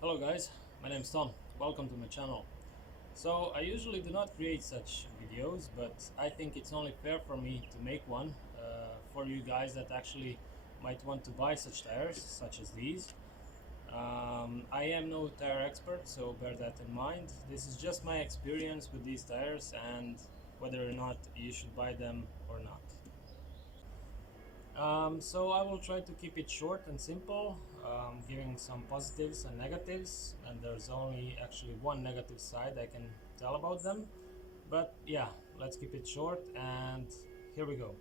Hello guys, my name is Tom. Welcome to my channel. So I usually do not create such videos, but I think it's only fair for me to make one for you guys that actually might want to buy such tires, such as these. I am no tire expert, so bear that in mind. This is just my experience with these tires and whether or not you should buy them or not. So I will try to keep it short and simple, giving some positives and negatives, and there's only actually one negative side I can tell about them. But yeah, let's keep it short and here we go.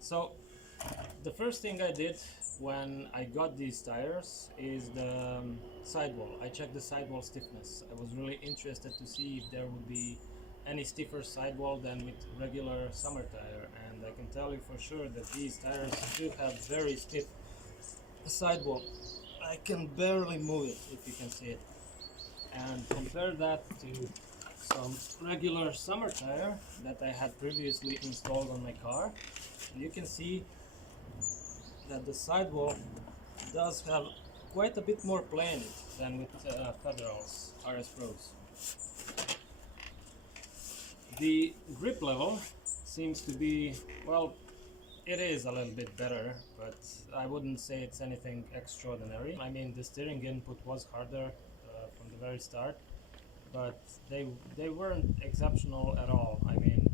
So the first thing I did when I got these tires is the sidewall. I checked the sidewall stiffness. I was really interested to see if there would be any stiffer sidewall than with regular summer tire, and I can tell you for sure that these tires do have very stiff sidewall. I can barely move it, if you can see it, and compare that to some regular summer tire that I had previously installed on my car. You can see that the sidewall does have quite a bit more play in it than with Federal's RS Pros. The grip level seems to be, well, it is a little bit better, but I wouldn't say it's anything extraordinary. I mean, the steering input was harder from the very start, but they weren't exceptional at all. I mean,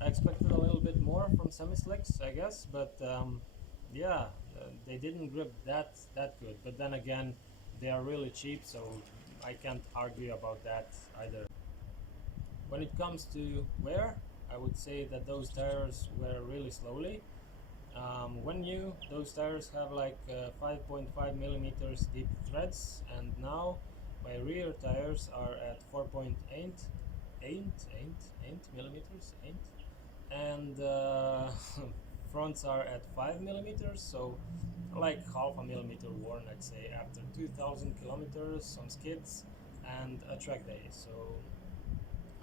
I expected a little bit more from semi-slicks, I guess, but yeah, they didn't grip that good. But then again, they are really cheap, so I can't argue about that either. When it comes to wear, I would say that those tires wear really slowly. When new, those tires have like 5.5 millimeters deep treads, and now my rear tires are at 4.8 millimeters, and fronts are at 5 millimeters, so like half a millimeter worn, I'd say, after 2,000 kilometers, some skids, and a track day. So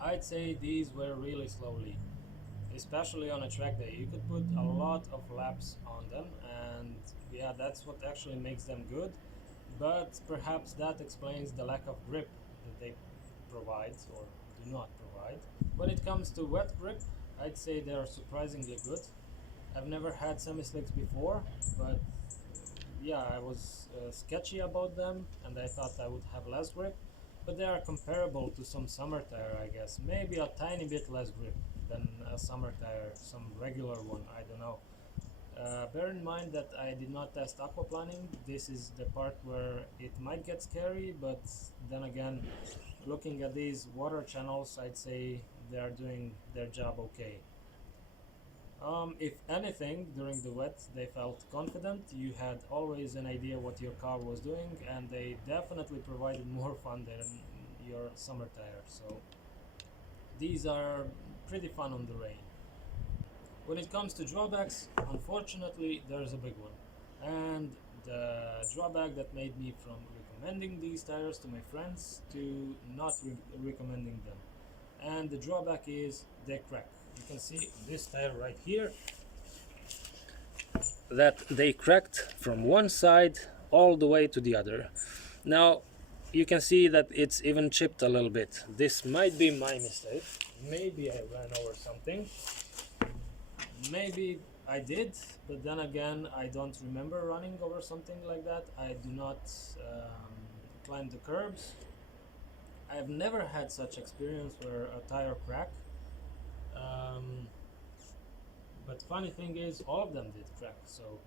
I'd say these were really slowly, especially on a track day. You could put a lot of laps on them, and yeah, that's what actually makes them good. But perhaps that explains the lack of grip that they provide or do not provide. When it comes to wet grip, I'd say they are surprisingly good. I've never had semi-slicks before, but yeah, I was sketchy about them and I thought I would have less grip, but they are comparable to some summer tire, I guess. Maybe a tiny bit less grip than a summer tire, some regular one, I don't know. Bear in mind that I did not test aquaplaning. This is the part where it might get scary, but then again, looking at these water channels, I'd say they are doing their job okay. If anything, during the wet, they felt confident. You had always an idea what your car was doing, and they definitely provided more fun than your summer tire. So these are pretty fun on the rain. When it comes to drawbacks, unfortunately, there's a big one. And the drawback that made me from recommending these tires to my friends to not recommending them. And the drawback is they crack. You can see this tire right here that they cracked from one side all the way to the other. Now you can see that it's even chipped a little bit. This might be my mistake. Maybe I ran over something. Maybe I did, but then again, I don't remember running over something like that. I do not climb the curbs. I've never had such experience where a tire crack. Um, but funny thing is, all of them did crack. So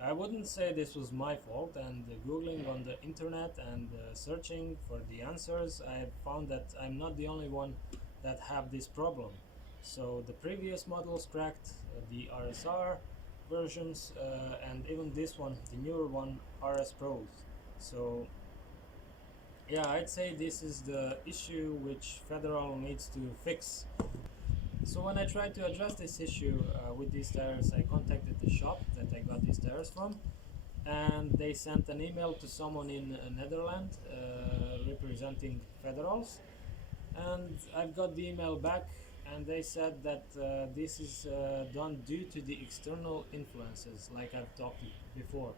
I wouldn't say this was my fault. And googling on the internet and searching for the answers, I found that I'm not the only one that have this problem. So the previous models cracked, the RSR versions, and even this one, the newer one, RS Pros. So yeah, I'd say this is the issue which Federal needs to fix. So when I tried to address this issue with these tires, I contacted the shop that I got these tires from, and they sent an email to someone in Netherlands representing Federals, and I've got the email back, and they said that this is done due to the external influences, like I've talked before.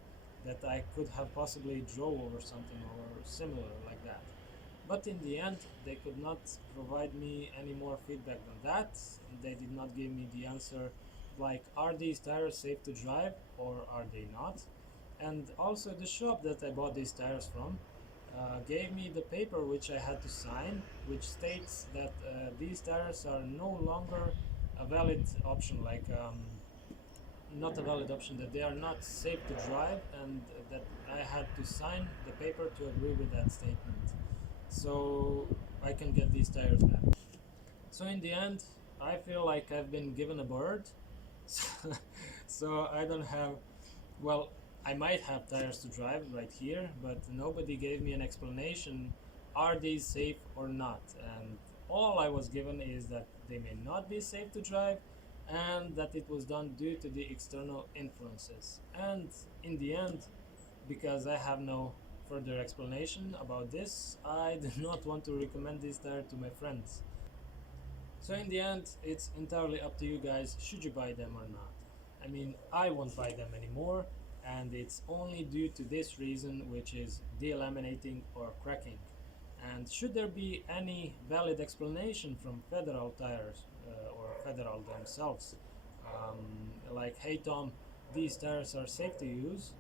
that I could have possibly drove over something or similar like that. But in the end, they could not provide me any more feedback than that. They did not give me the answer like, are these tires safe to drive or are they not? And also, the shop that I bought these tires from gave me the paper which I had to sign, which states that these tires are no longer a valid option, like not a valid option, that they are not safe to drive, and that I had to sign the paper to agree with that statement so I can get these tires back. So in the end, I feel like I've been given a bird. So I don't have, well, I might have tires to drive right here, but nobody gave me an explanation, are these safe or not? And all I was given is that they may not be safe to drive and that it was done due to the external influences. And in the end, because I have no further explanation about this, I do not want to recommend this tire to my friends. So in the end, it's entirely up to you guys, should you buy them or not. I mean, I won't buy them anymore, and it's only due to this reason, which is delaminating or cracking. And should there be any valid explanation from Federal Tires or Federal themselves, like, hey Tom, these tires are safe to use,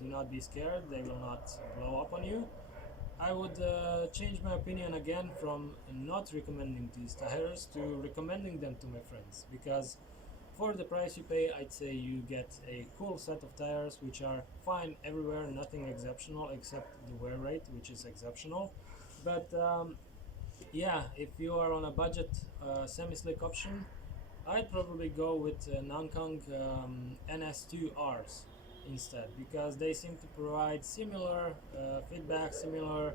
do not be scared, they will not blow up on you, I would change my opinion again from not recommending these tires to recommending them to my friends, because for the price you pay, I'd say you get a cool set of tires which are fine everywhere, nothing exceptional except the wear rate, which is exceptional. But yeah, if you are on a budget semi-slick option, I'd probably go with Nankang NS2Rs instead, because they seem to provide similar feedback, similar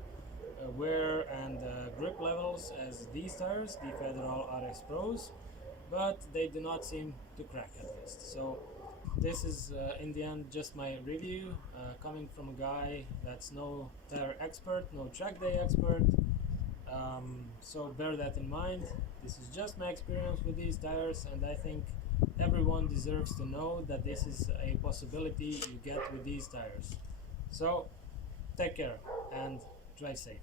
wear and grip levels as these tires, the Federal RX Pros, but they do not seem to crack at least. So this is in the end just my review, coming from a guy that's no tire expert, no track day expert. So bear that in mind. This is just my experience with these tires, and I think everyone deserves to know that this is a possibility you get with these tires. So take care and drive safe.